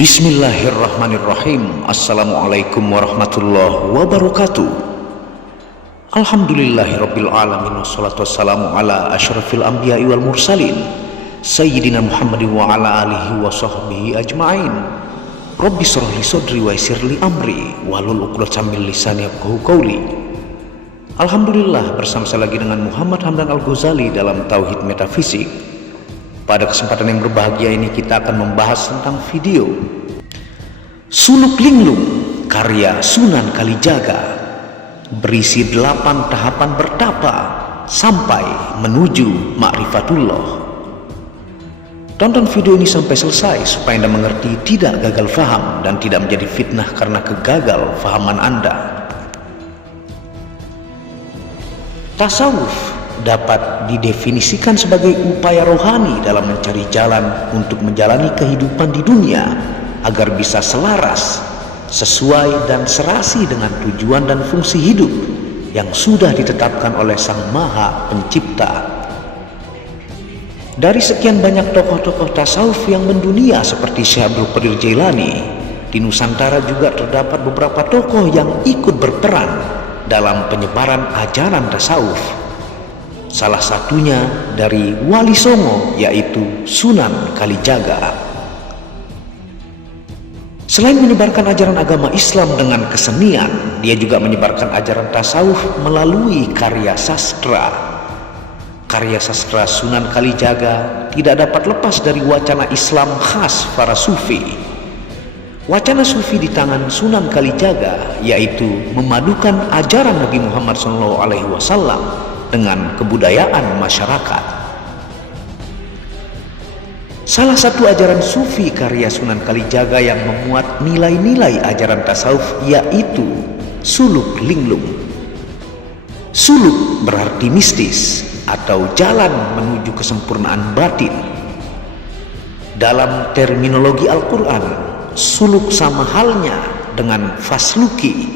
Bismillahirrahmanirrahim. Assalamualaikum warahmatullahi wabarakatuh. Alhamdulillahirabbil alamin wassalatu wassalamu ala asyrafil anbiya'i wal mursalin sayyidina Muhammadin wa ala alihi wa sahbihi ajma'in. Rabbi shrah li sadri wa yassir li amri wahlul 'uqdatam min lisani yafqahu qawli. Alhamdulillah, bersama saya lagi dengan Muhammad Hamdan Al-Ghazali dalam Tauhid Metafisik. Pada kesempatan yang berbahagia ini kita akan membahas tentang video Suluk Linglung karya Sunan Kalijaga, berisi 8 tahapan bertapa sampai menuju ma'rifatullah. Tonton video ini sampai selesai supaya Anda mengerti, tidak gagal faham dan tidak menjadi fitnah karena kegagal fahaman Anda. Tasawuf dapat didefinisikan sebagai upaya rohani dalam mencari jalan untuk menjalani kehidupan di dunia agar bisa selaras, sesuai dan serasi dengan tujuan dan fungsi hidup yang sudah ditetapkan oleh Sang Maha Pencipta. Dari sekian banyak tokoh-tokoh tasawuf yang mendunia seperti Syekh Abdul Qadir Jailani, di Nusantara juga terdapat beberapa tokoh yang ikut berperan dalam penyebaran ajaran tasawuf. Salah satunya dari Wali Songo, yaitu Sunan Kalijaga. Selain menyebarkan ajaran agama Islam dengan kesenian, dia juga menyebarkan ajaran tasawuf melalui karya sastra. Karya sastra Sunan Kalijaga tidak dapat lepas dari wacana Islam khas para sufi. Wacana sufi di tangan Sunan Kalijaga yaitu memadukan ajaran Nabi Muhammad SAW dengan kebudayaan masyarakat. Salah satu ajaran sufi karya Sunan Kalijaga yang memuat nilai-nilai ajaran tasawuf yaitu Suluk Linglung. Suluk berarti mistis atau jalan menuju kesempurnaan batin. Dalam terminologi Al-Quran, suluk sama halnya dengan fasluki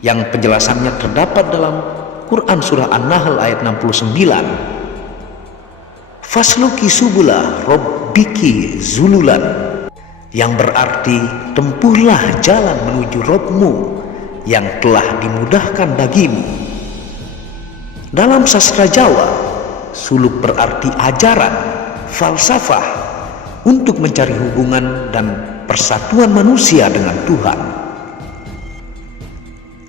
yang penjelasannya terdapat dalam Quran surah An-Nahl ayat 69. Fasluki subula rabbiki zululan, yang berarti tempuhlah jalan menuju Rabbmu yang telah dimudahkan bagimu. Dalam sastra Jawa, suluk berarti ajaran, falsafah untuk mencari hubungan dan persatuan manusia dengan Tuhan.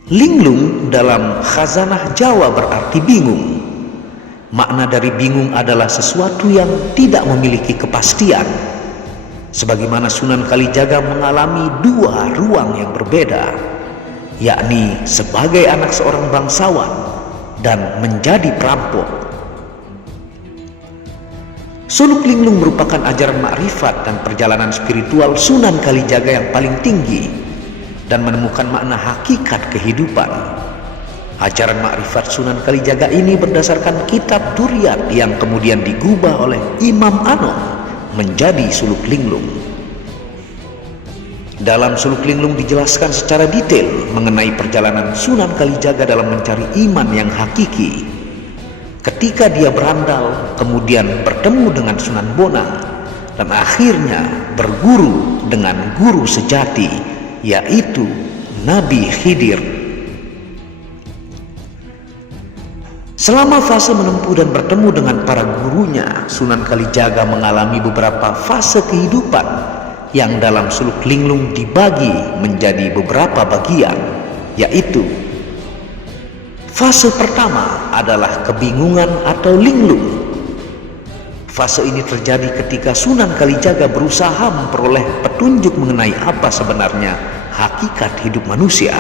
Linglung dalam khazanah Jawa berarti bingung. Makna dari bingung adalah sesuatu yang tidak memiliki kepastian. Sebagaimana Sunan Kalijaga mengalami 2 ruang yang berbeda, yakni sebagai anak seorang bangsawan dan menjadi perampok. Suluk Linglung merupakan ajaran makrifat dan perjalanan spiritual Sunan Kalijaga yang paling tinggi dan menemukan makna hakikat kehidupan. Ajaran makrifat Sunan Kalijaga ini berdasarkan kitab Duriyat yang kemudian digubah oleh Imam Anom menjadi Suluk Linglung. Dalam Suluk Linglung dijelaskan secara detail mengenai perjalanan Sunan Kalijaga dalam mencari iman yang hakiki. Ketika dia berandal, kemudian bertemu dengan Sunan Bonang, dan akhirnya berguru dengan guru sejati, yaitu Nabi Khidir. Selama fase menempuh dan bertemu dengan para gurunya, Sunan Kalijaga mengalami beberapa fase kehidupan yang dalam Suluk Linglung dibagi menjadi beberapa bagian, yaitu fase pertama adalah kebingungan atau linglung. Fase ini terjadi ketika Sunan Kalijaga berusaha memperoleh petunjuk mengenai apa sebenarnya hakikat hidup manusia.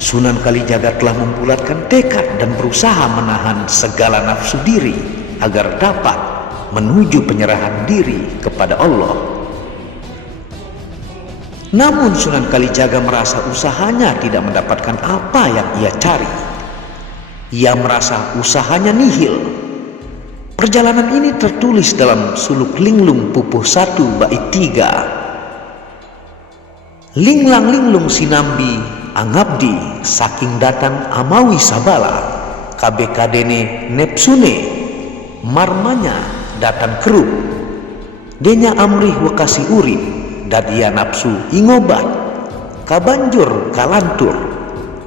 Sunan Kalijaga telah membulatkan tekad dan berusaha menahan segala nafsu diri agar dapat menuju penyerahan diri kepada Allah. Namun Sunan Kalijaga merasa usahanya tidak mendapatkan apa yang ia cari. Ia merasa usahanya nihil. Perjalanan ini tertulis dalam Suluk Linglung Pupuh 1 bait 3. Linglang linglung sinambi angabdi saking datan amawi sabala kabekadene nepsune marmanya datan keruk denya amrih wakasi urip dadia nafsu ingobat, kabanjur kalantur,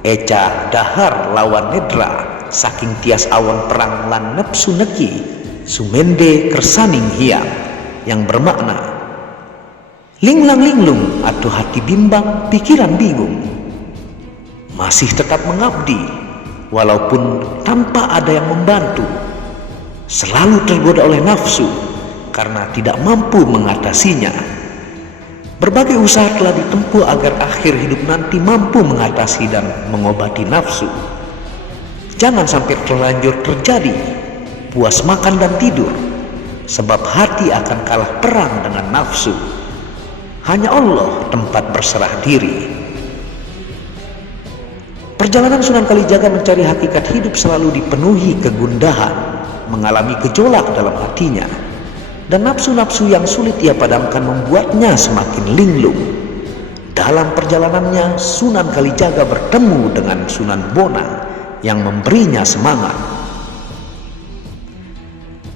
eca dahar lawan nedra, saking tias awan perang lan nafsu neki, sumende kersaning hiang, yang bermakna linglang linglung atau hati bimbang, pikiran bingung, masih tetap mengabdi walaupun tanpa ada yang membantu, selalu tergoda oleh nafsu karena tidak mampu mengatasinya. Berbagai usaha telah ditempuh agar akhir hidup nanti mampu mengatasi dan mengobati nafsu. Jangan sampai terlanjur terjadi puas makan dan tidur, sebab hati akan kalah perang dengan nafsu. Hanya Allah tempat berserah diri. Perjalanan Sunan Kalijaga mencari hakikat hidup selalu dipenuhi kegundahan, mengalami gejolak dalam hatinya, dan nafsu-nafsu yang sulit ia padamkan membuatnya semakin linglung. Dalam perjalanannya, Sunan Kalijaga bertemu dengan Sunan Bonang yang memberinya semangat.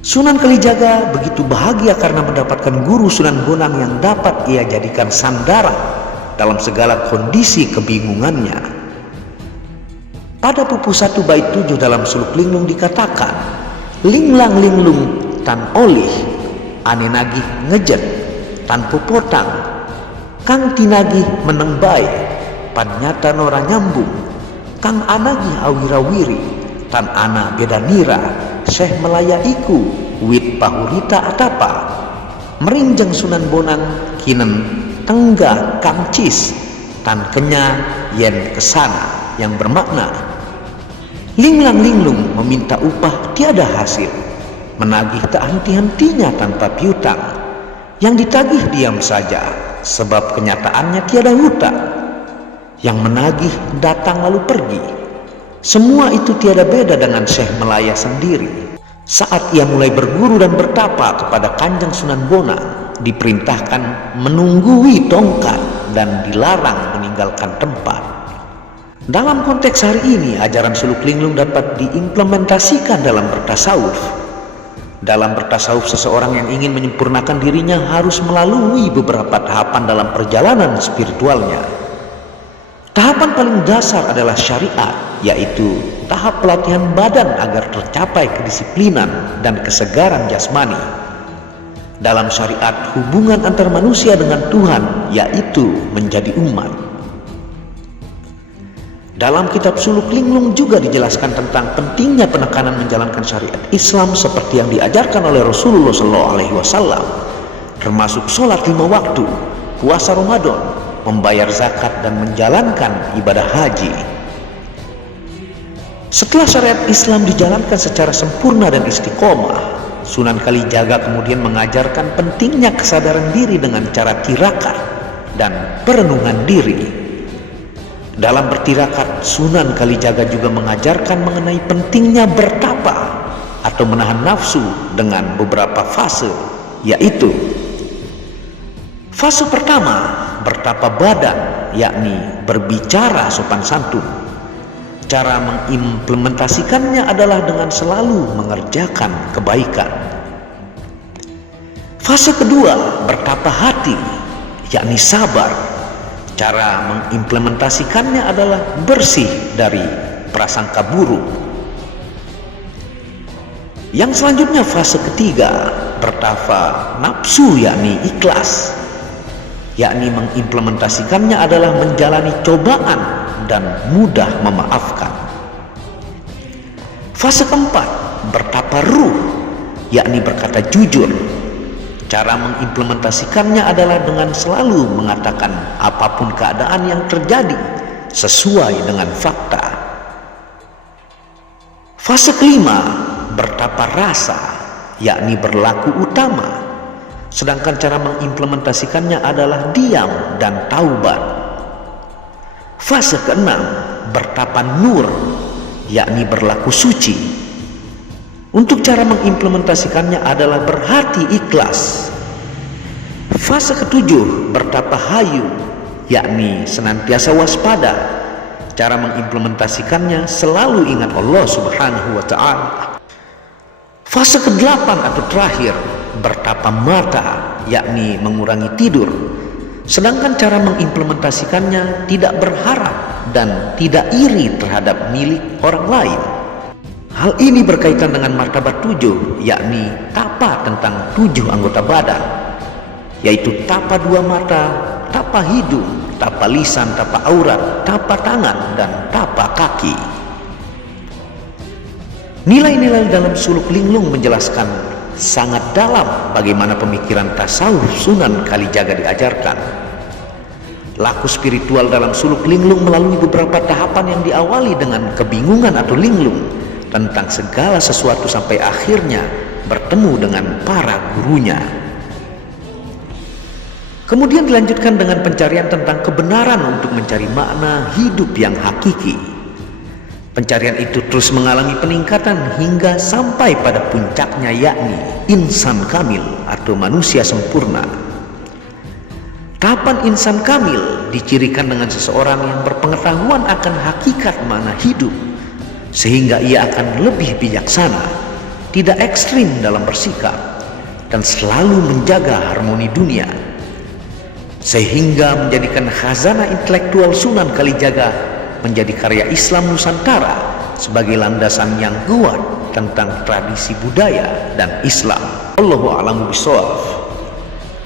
Sunan Kalijaga begitu bahagia karena mendapatkan guru Sunan Bonang yang dapat ia jadikan sandaran dalam segala kondisi kebingungannya. Pada pupu 1 bait 7 dalam suluk linglung dikatakan, linglang linglung tan olih, ane nagih ngejet tan popotang, kang tinagih meneng bae, pan nyata nora nyambung, kang anagih awirawiri, tan ana beda nira, syekh melaya iku, wit pahurita atapa, merinjeng Sunan Bonang kinen tenggah kang cis, tan kenya yen kesana, yang bermakna linglang linglung meminta upah tiada hasil, menagih tak henti-hentinya tanpa piutang, yang ditagih diam saja sebab kenyataannya tiada hutang, yang menagih datang lalu pergi. Semua itu tiada beda dengan Syekh Melaya sendiri. Saat ia mulai berguru dan bertapa kepada Kanjeng Sunan Bonang, diperintahkan menunggui tongkat dan dilarang meninggalkan tempat. Dalam konteks hari ini, ajaran suluk linglung dapat diimplementasikan dalam bertasawuf. Dalam bertasawuf, seseorang yang ingin menyempurnakan dirinya harus melalui beberapa tahapan dalam perjalanan spiritualnya. Tahapan paling dasar adalah syariat, yaitu tahap pelatihan badan agar tercapai kedisiplinan dan kesegaran jasmani. Dalam syariat, hubungan antar manusia dengan Tuhan, yaitu menjadi umat. Dalam kitab suluk linglung juga dijelaskan tentang pentingnya penekanan menjalankan syariat Islam seperti yang diajarkan oleh Rasulullah SAW, termasuk sholat 5 waktu, puasa Ramadan, membayar zakat, dan menjalankan ibadah haji. Setelah syariat Islam dijalankan secara sempurna dan istiqomah, Sunan Kalijaga kemudian mengajarkan pentingnya kesadaran diri dengan cara tirakat dan perenungan diri. Dalam bertirakat, Sunan Kalijaga juga mengajarkan mengenai pentingnya bertapa atau menahan nafsu dengan beberapa fase, yaitu fase pertama, bertapa badan, yakni berbicara sopan santun. Cara mengimplementasikannya adalah dengan selalu mengerjakan kebaikan. Fase kedua, bertapa hati, yakni sabar. Cara mengimplementasikannya adalah bersih dari prasangka buruk. Yang selanjutnya fase ketiga, bertapa nafsu, yakni ikhlas, yakni mengimplementasikannya adalah menjalani cobaan dan mudah memaafkan. Fase keempat, bertapa ruh, yakni berkata jujur. Cara mengimplementasikannya adalah dengan selalu mengatakan apapun keadaan yang terjadi sesuai dengan fakta. Fase kelima, bertapa rasa, yakni berlaku utama. Sedangkan cara mengimplementasikannya adalah diam dan taubat. Fase keenam, bertapa nur, yakni berlaku suci. Untuk cara mengimplementasikannya adalah berhati ikhlas. Fase ketujuh, bertapa hayu, yakni senantiasa waspada. Cara mengimplementasikannya selalu ingat Allah Subhanahu wa Ta'ala. Fase ke-8 atau terakhir, bertapa mata, yakni mengurangi tidur. Sedangkan cara mengimplementasikannya tidak berharap dan tidak iri terhadap milik orang lain. Hal ini berkaitan dengan martabat 7, yakni tapa tentang 7 anggota badan, yaitu tapa 2 mata, tapa hidung, tapa lisan, tapa aurat, tapa tangan, dan tapa kaki. Nilai-nilai dalam suluk linglung menjelaskan sangat dalam bagaimana pemikiran tasawuf Sunan Kalijaga diajarkan. Laku spiritual dalam suluk linglung melalui beberapa tahapan yang diawali dengan kebingungan atau linglung tentang segala sesuatu sampai akhirnya bertemu dengan para gurunya. Kemudian dilanjutkan dengan pencarian tentang kebenaran untuk mencari makna hidup yang hakiki. Pencarian itu terus mengalami peningkatan hingga sampai pada puncaknya, yakni insan kamil atau manusia sempurna. Tahapan insan kamil dicirikan dengan seseorang yang berpengetahuan akan hakikat makna hidup, sehingga ia akan lebih bijaksana, tidak ekstrim dalam bersikap, dan selalu menjaga harmoni dunia, sehingga menjadikan khazanah intelektual Sunan Kalijaga menjadi karya Islam Nusantara sebagai landasan yang kuat tentang tradisi budaya dan Islam. Allahu a'lamu bishawab.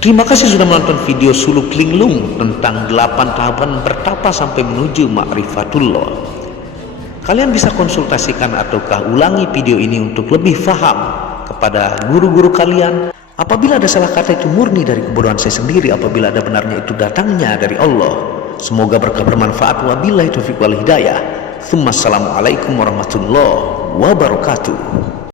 Terima kasih sudah menonton video suluk linglung tentang 8 tahapan bertapa sampai menuju ma'rifatullah. Kalian bisa konsultasikan ataukah ulangi video ini untuk lebih faham kepada guru-guru kalian. Apabila ada salah kata itu murni dari kebodohan saya sendiri, apabila ada benarnya itu datangnya dari Allah. Semoga berkah bermanfaat. Wabillahi taufiq wal hidayah. Assalamualaikum warahmatullahi wabarakatuh.